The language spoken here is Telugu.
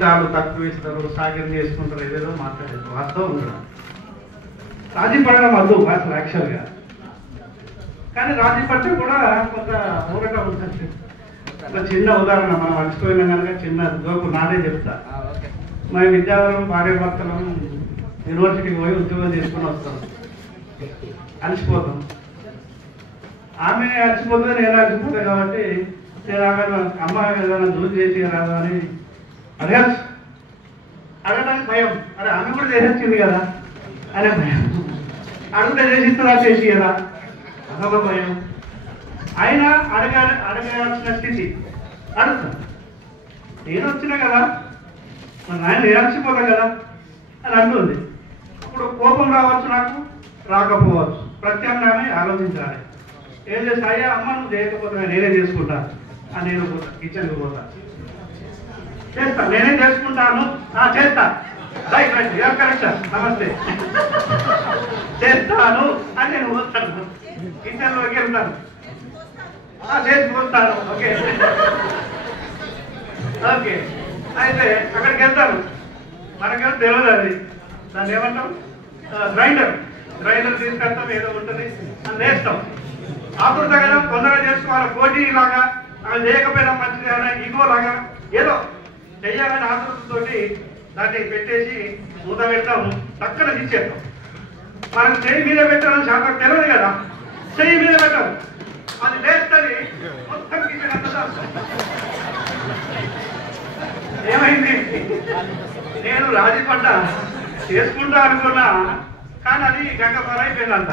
చాలు తక్కువ ఇస్తారు, సాగరం చేసుకుంటారు, ఏదేదో మాట్లాడారు. వాస్తవం ఉండడం రాజీ పడడం వద్దు అసలు యాక్చువల్గా. కానీ రాజీ పడితే కూడా కొంత ఊరట ఉంటుంది. ఒక చిన్న ఉదాహరణ మనం మర్చిపోయినా కనుక చిన్న జోకు నాదే చెప్తా. మా విద్యావరం భార్య భర్తలం యూనివర్సిటీకి పోయి ఉద్యోగం చేసుకుని వస్తాం, అలసిపోతాం. ఆమె అలసిపోతుంది, నేను అలసిపోతాను. కాబట్టి నేను ఆమె అమ్మ ఏదైనా జూన్ చేసి రాదు అని అడగడానికి భయం. అరే ఆమె కూడా చేసేసింది కదా అనే భయం. అడిగితే చేసిస్తుందా చేసి కదా అదొక భయం. అయినా అడగాల్సిన స్థితి అడుగుతాను. నేను వచ్చినా కదా మరి ఆయన నిరాశపోతాం కదా అని అంటుంది. ఇప్పుడు కోపం రావచ్చు, నాకు రాకపోవచ్చు. ప్రత్యామ్నాయమే ఆలోచించాలి. ఏం చేస్తా, అయ్యా అమ్మ నువ్వు చేయకపోతే నేనే చేసుకుంటా అని నేను పోతా, కిచెన్కి పోతా, చేస్తా, నేనే చేసుకుంటాను, చేస్తా, right right you are correct sir, నమస్తే, చేస్తాను అని నేను పోతాను. కిచెన్లోకి వెళ్తాను, చేసుకుంటాను. ఓకే ఓకే అయితే అక్కడికి వెళ్తాను. మనకేమో తెలియదు అది, దాన్ని ఏమంటాం, గ్రైండర్ తీసుకెళ్తాం, ఏదో ఉంటుంది అని నేస్తాం. ఆకృత కదా తొందరగా చేసుకోవాలి, పోటీ లాగా, అది చేయకపోయినా మంచిది అనే ఈగో లాగా ఏదో చెయ్యాలని ఆకృతితోటి దాన్ని పెట్టేసి మూత పెడతాము, చక్కన తీసేస్తాం. మనకు చెయ్యి మీద పెట్టాలని శాతం తెలియదు కదా, చెయ్యి మీద పెట్టాం, అది లేస్తుంది మొత్తం కిచెన్ అంతా. ఏమైంది, నేను రాజీ పడ్డా, చేసుకుంటా అనుకున్నా, కానీ అది గంగ పరైపోయిందంట.